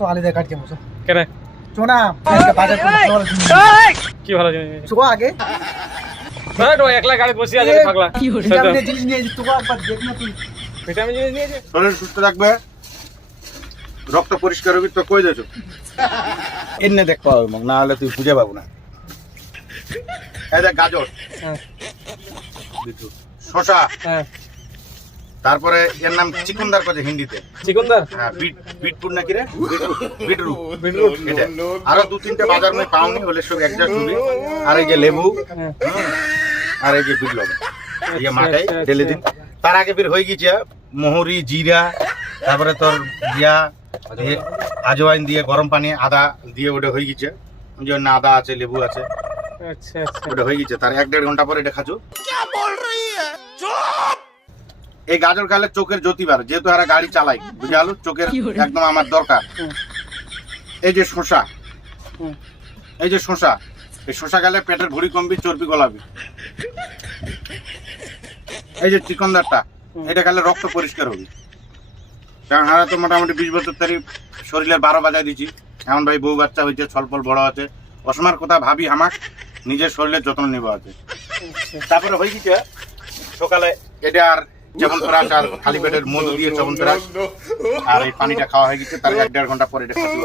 তো আলি দিয়ে কাটছে মুসো কেন চোনা আজকে বাজার করে কি ভালো জিনিস চো আগে তো একলা গাড়ি বসে আছে পাগলা ভিটামিনের জিনিস নিয়ে তো একবার দেখ না তুই ভিটামিন জিনিস নিয়েছে শরীর সুস্থ রাখবে, রক্ত পরিষ্কার হবে। তো কই যাচ্ছ? এনে দেখ পাবো, না হলে তুই খুঁজে পাবো না। এই দেখ গাজর, হ্যাঁ শশা, হ্যাঁ তারপরে এর নাম চিকুনদার কাছে হিন্দিতে। চিকনদার হ্যাঁ বিটপুর নাকি রে, বিটরুট। বিটরুট এটা আরো দু তিনটে বাজার মধ্যে পাওনি হলে সব একজাস্ট হবে। আর এই যে লেবু, হ্যাঁ আর এই যে বিট লবণ, এই মাথায় ঢেলে দিন। তার আগে বের হয়ে গেছে মোহরি, জিরা, তারপরে তোর জিয়া দিয়ে আজওয়াইন দিয়ে গরম পানি আদা দিয়ে ওটা হয়ে গেছে। যে না আদা আছে, লেবু আছে, আচ্ছা আচ্ছা ওটা হয়ে গেছে। তার 1-1.5 ঘন্টা পরে এটা খাচ্ছ। এই গাজর খেলে চোখের জ্যোতি বাড়ে, যেহেতু এরা গাড়ি চালাই, বুঝে আলো চোখের একদম আমার দরকার। এই যে শসা, এই যে শসা, এই শসা খেলে পেটের ভুঁড়ি কমবি, চর্বি গলাবি। এই যে চিকনদারটা, এটা খেলে রক্ত পরিষ্কার হবে। কারণ আমরা তো মোটামুটি 20 বছর ধরে শরীরের 12 বাজায় দিচ্ছি। এমন ভাই বউ বাচ্চা হয়েছে, ছলপল বড় আছে, অসমার কথা ভাবি আমার নিজের শরীরের যত্ন নিব আছে। তারপরে হয়ে গেছে সকালে এটা আর চবনপ্রাশ আর খালি পেটের মধু দিয়ে চবনপ্রাশ আর এই পানিটা খাওয়া হয়ে গেছে। তার 1-1.5 ঘন্টা পরে এটা খাওয়া